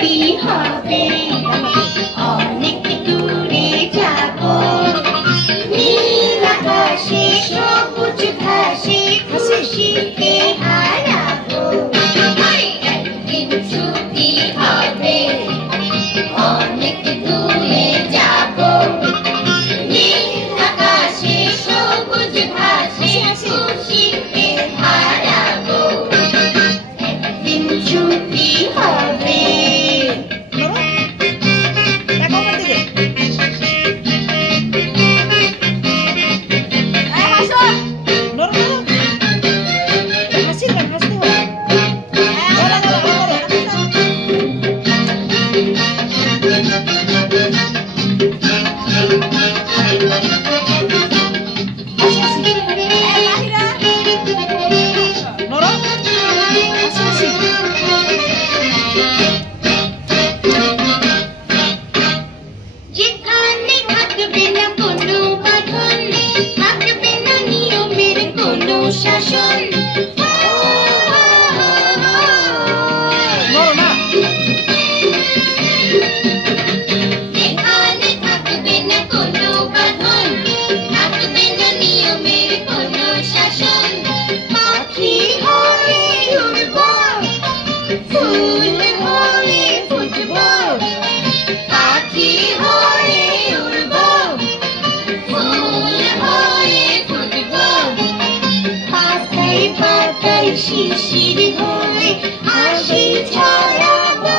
ছুটি হবে, অনেক দূরে যাব, নীল আকাশে সবুজ ঘাসে খুশিতে হারাবো। একদিন ছুটি হবে, অনেক দূরে যাব, নীল আকাশে সবুজ ঘাসে খুশিতে হারাবো। একদিন ছুটি হবে। যেখানে থাকবে না কোনো বাঁধন, থাকবে না নিয়মের কোনো শাসন, যেখানে থাকবে না কোনো বাঁধন, থাকবে না নিয়মের কোনো শাসন, পাখি হয়ে উড়ব, ফুল হয়ে ফুটব, পাখি হয়ে উড়ব, ফুল হয়ে ফুটব, পাতায় পাতায় শিশির হয়ে হাসি ছড়াবো।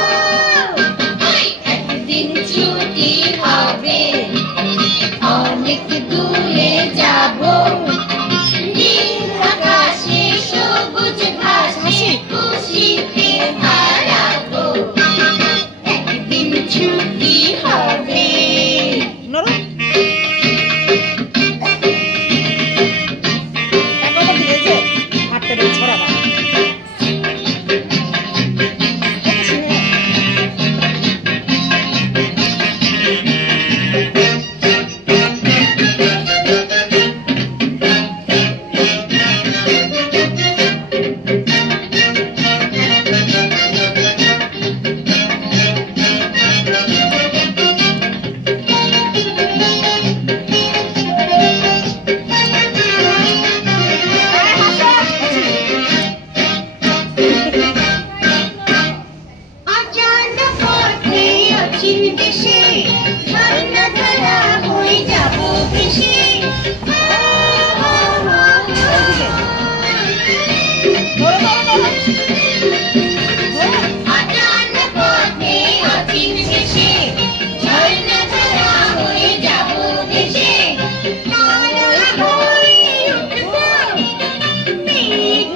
একদিন ছুটি হবে, অনেক দূরে যাব, নীল আকাশে সবুজ ঘাসে খুশিতে হারাবো। একদিন ছুটি হবে। অজানা পথে অচিন দেশে ঝর্ণা ধারা হয়ে যাব ভেসে। অজানা পথে অচিন দেশে ঝর্ণা ধারা হয়ে যাব ভেসে। তারা হয়ে উঠব, মেঘ